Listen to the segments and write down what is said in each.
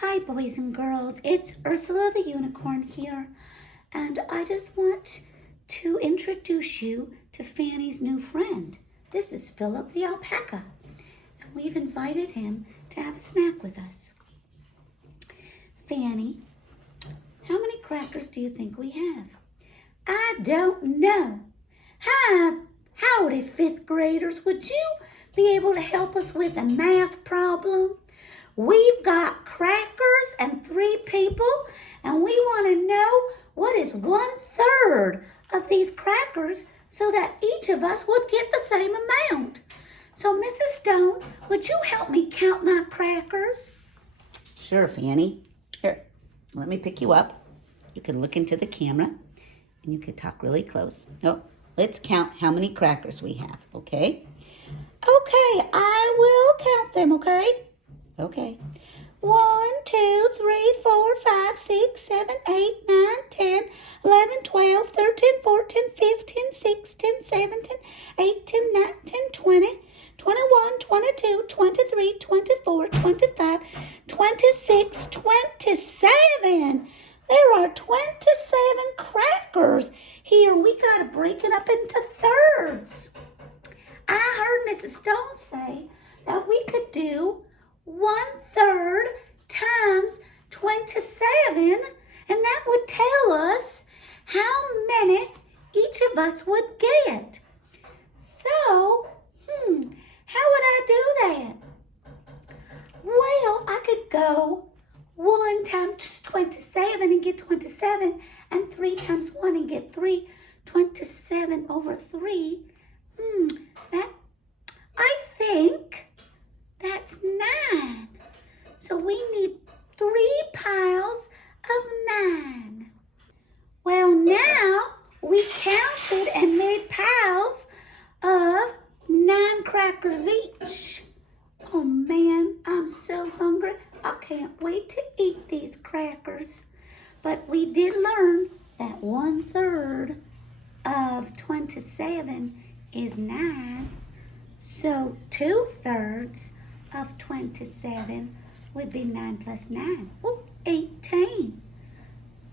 Hi, boys and girls. It's Ursula the Unicorn here, and I just want to introduce you to Fanny's new friend. This is Philip the Alpaca, and we've invited him to have a snack with us. Fanny, how many crackers do you think we have? I don't know. Hi, howdy, fifth graders. Would you be able to help us with a math problem? We've got crackers and 3 people, and we want to know what is 1/3 of these crackers so that each of us would get the same amount. So, Mrs. Stone, would you help me count my crackers? Sure, Fanny. Here, let me pick you up. You can look into the camera, and you can talk really close. No, let's count how many crackers we have, okay? Okay, I will count them, okay? Okay. 1, 2, 3, 4, 5, 6, 7, 8, 9, 10, 11, 12, 13, 14, 15, 16, 17, 18, 19, 20, 21, 22, 23, 24, 25, 26, 27. There are 27 crackers. Here, we got to break it up into thirds. I heard Mrs. Stone say that we could do 1/3 times 27, and that would tell us how many each of us would get. So, how would I do that? Well, I could go 1 times 27 and get 27, and 3 times 1 and get 3. 27 over 3. I think that's 9. So we need 3 piles of 9. Well, now we counted and made piles of 9 crackers each. Oh man, I'm so hungry. I can't wait to eat these crackers. But we did learn that 1/3 of 27 is 9. So 2/3 of 27 would be 9 plus 9. 18.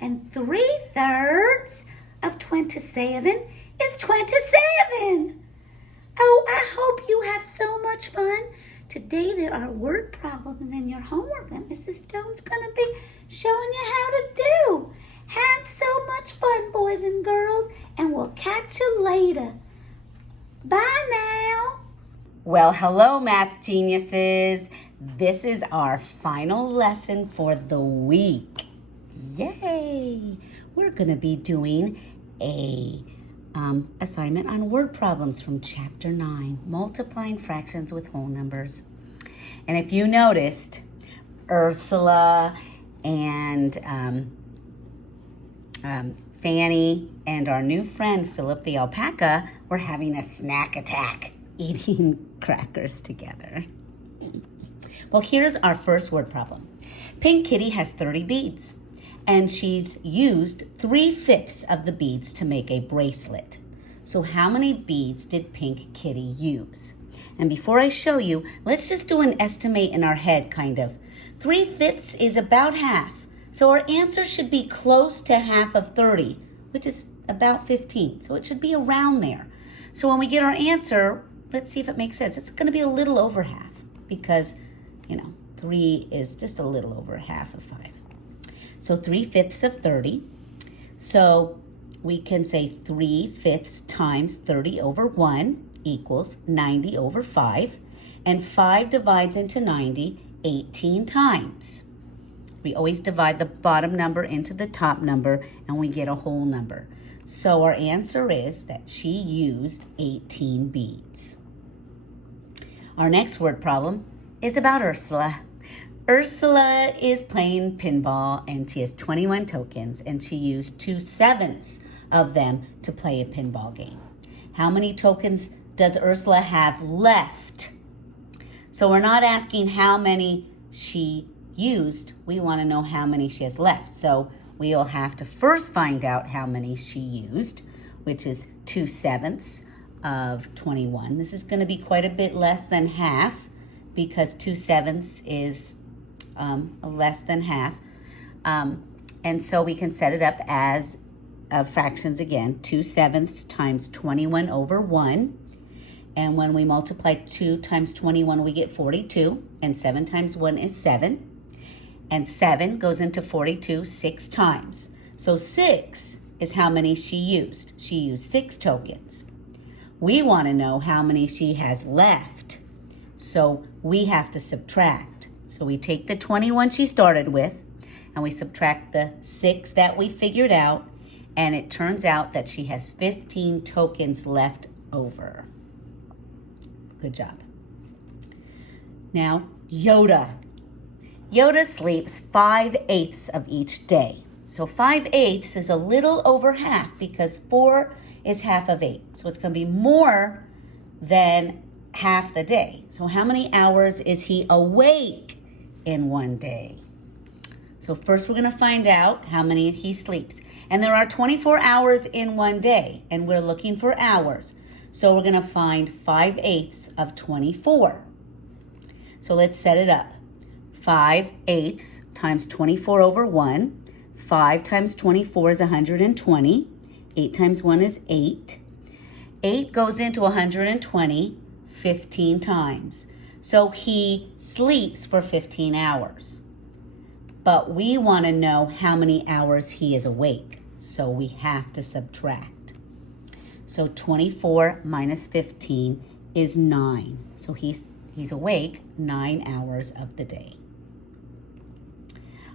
And 3/3 of 27 is 27. Oh, I hope you have so much fun. Today there are word problems in your homework that Mrs. Stone's going to be showing you how to do. Have so much fun, boys and girls, and we'll catch you later. Bye now. Well, hello, math geniuses. This is our final lesson for the week. Yay! We're going to be doing a assignment on word problems from Chapter 9, Multiplying Fractions with Whole Numbers. And if you noticed, Ursula and Fanny and our new friend, Philip the Alpaca, were having a snack attack, eating crackers together. Well, here's our first word problem. Pink Kitty has 30 beads, and she's used 3/5 of the beads to make a bracelet. So how many beads did Pink Kitty use? And before I show you, let's just do an estimate in our head, kind of. 3/5 is about half. So our answer should be close to half of 30, which is about 15. So it should be around there. So when we get our answer, let's see if it makes sense. It's going to be a little over half because, 3 is just a little over half of 5. So 3/5 of 30. So we can say 3/5 times 30 over 1 equals 90 over 5. And 5 divides into 90 18 times. We always divide the bottom number into the top number and we get a whole number. So our answer is that she used 18 beads. Our next word problem is about Ursula. Ursula is playing pinball and she has 21 tokens and she used 2/7 of them to play a pinball game. How many tokens does Ursula have left? So we're not asking how many she used. We want to know how many she has left. So we'll have to first find out how many she used, which is 2/7 of 21. This is going to be quite a bit less than half because 2/7 is less than half. And so we can set it up as fractions again. 2/7 times 21 over 1. And when we multiply 2 times 21, we get 42. And 7 times 1 is 7. And 7 goes into 42 6 times. So 6 is how many she used. She used 6 tokens. We want to know how many she has left. So we have to subtract. So we take the 21 she started with, and we subtract the 6 that we figured out, and it turns out that she has 15 tokens left over. Good job. Now, Yoda. Yoda sleeps 5/8 of each day. So 5/8 is a little over half because 4 is half of 8. So it's going to be more than half the day. So how many hours is he awake in one day? So first we're going to find out how many he sleeps. And there are 24 hours in one day, and we're looking for hours. So we're going to find 5/8 of 24. So let's set it up. 5/8 times 24 over 1. 5 times 24 is 120. 8 times 1 is 8. 8 goes into 120 15 times. So he sleeps for 15 hours. But we want to know how many hours he is awake. So we have to subtract. So 24 minus 15 is 9. So he's awake 9 hours of the day.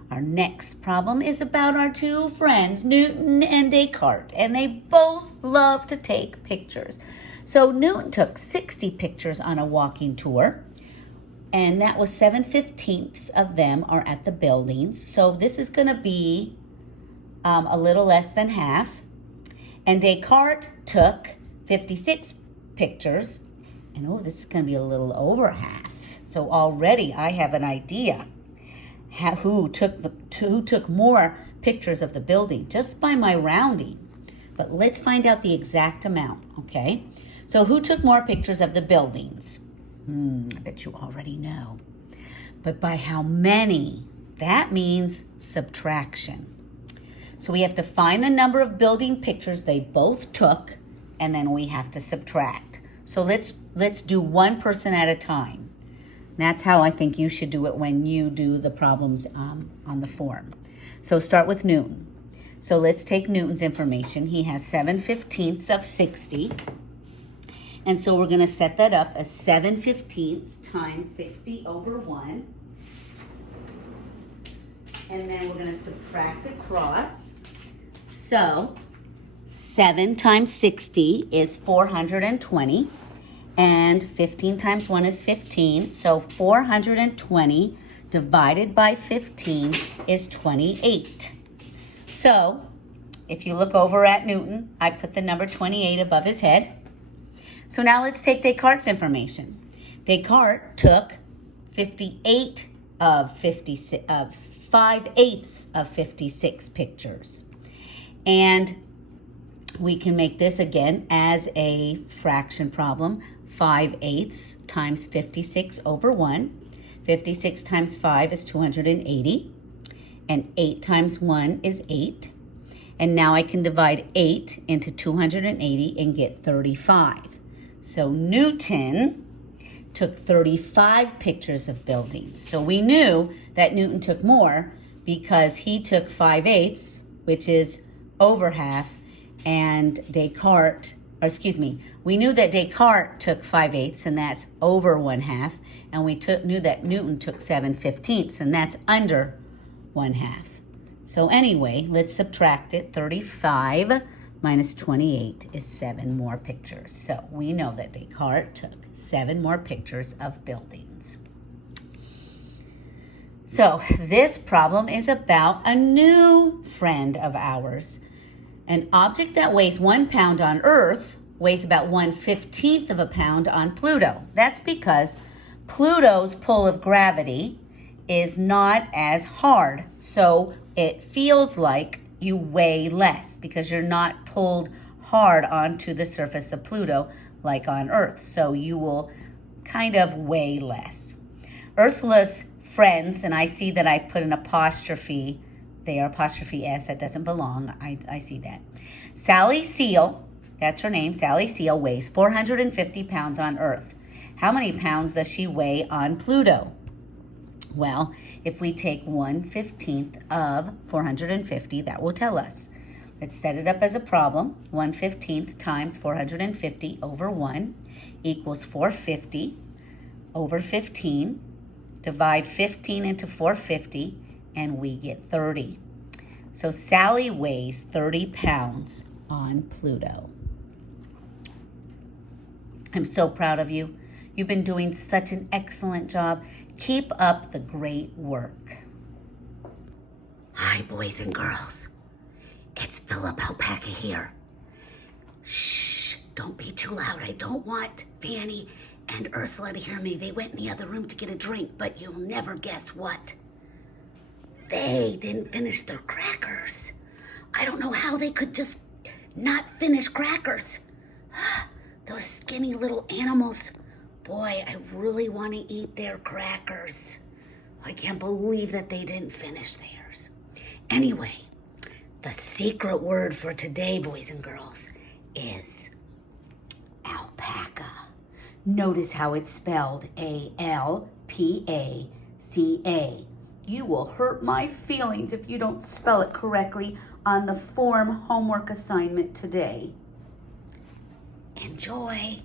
Our next problem is about our two friends, Newton and Descartes, and they both love to take pictures. So Newton took 60 pictures on a walking tour, and that was 7/15 of them are at the buildings. So this is going to be a little less than half. And Descartes took 56 pictures, and this is going to be a little over half. So already I have an idea who took more pictures of the building just by my rounding. But let's find out the exact amount, okay? So who took more pictures of the buildings? I bet you already know. But by how many? That means subtraction. So we have to find the number of building pictures they both took, and then we have to subtract. So let's do one person at a time. That's how I think you should do it when you do the problems on the form. So start with Newton. So let's take Newton's information. He has 7/15 of 60. And so we're going to set that up as 7/15 times 60 over 1. And then we're going to subtract across. So 7 times 60 is 420. And 15 times 1 is 15. So 420 divided by 15 is 28. So if you look over at Newton, I put the number 28 above his head. So now let's take Descartes' information. Descartes took 5/8 of 56 pictures. And we can make this again as a fraction problem. 5/8 times 56 over 1. 56 times 5 is 280. And 8 times 1 is 8. And now I can divide 8 into 280 and get 35. So Newton took 35 pictures of buildings. So we knew that Newton took more because he took 5/8, which is over half, and we knew that Descartes took 5/8, and that's over 1/2, and we knew that Newton took 7/15, and that's under 1/2. So anyway, let's subtract it. 35 minus 28 is 7 more pictures. So we know that Descartes took 7 more pictures of buildings. So this problem is about a new friend of ours. An object that weighs 1 pound on Earth weighs about 1/15 of a pound on Pluto. That's because Pluto's pull of gravity is not as hard. So it feels like you weigh less because you're not pulled hard onto the surface of Pluto like on Earth. So you will kind of weigh less. Ursula's friends, and I see that I put an apostrophe there, apostrophe S, that doesn't belong. I see that. Sally Seal, that's her name, Sally Seal, weighs 450 pounds on Earth. How many pounds does she weigh on Pluto? Well, if we take 1/15 of 450, that will tell us. Let's set it up as a problem. 1/15 times 450 over 1 equals 450 over 15. Divide 15 into 450, and we get 30. So Sally weighs 30 pounds on Pluto. I'm so proud of you. You've been doing such an excellent job. Keep up the great work. Hi, boys and girls. It's Philip Alpaca here. Shh, don't be too loud. I don't want Fanny and Ursula to hear me. They went in the other room to get a drink, but you'll never guess what. They didn't finish their crackers. I don't know how they could just not finish crackers. Those skinny little animals. Boy, I really want to eat their crackers. I can't believe that they didn't finish theirs. Anyway, the secret word for today, boys and girls, is alpaca. Notice how it's spelled, A-L-P-A-C-A. You will hurt my feelings if you don't spell it correctly on the form homework assignment today. Enjoy.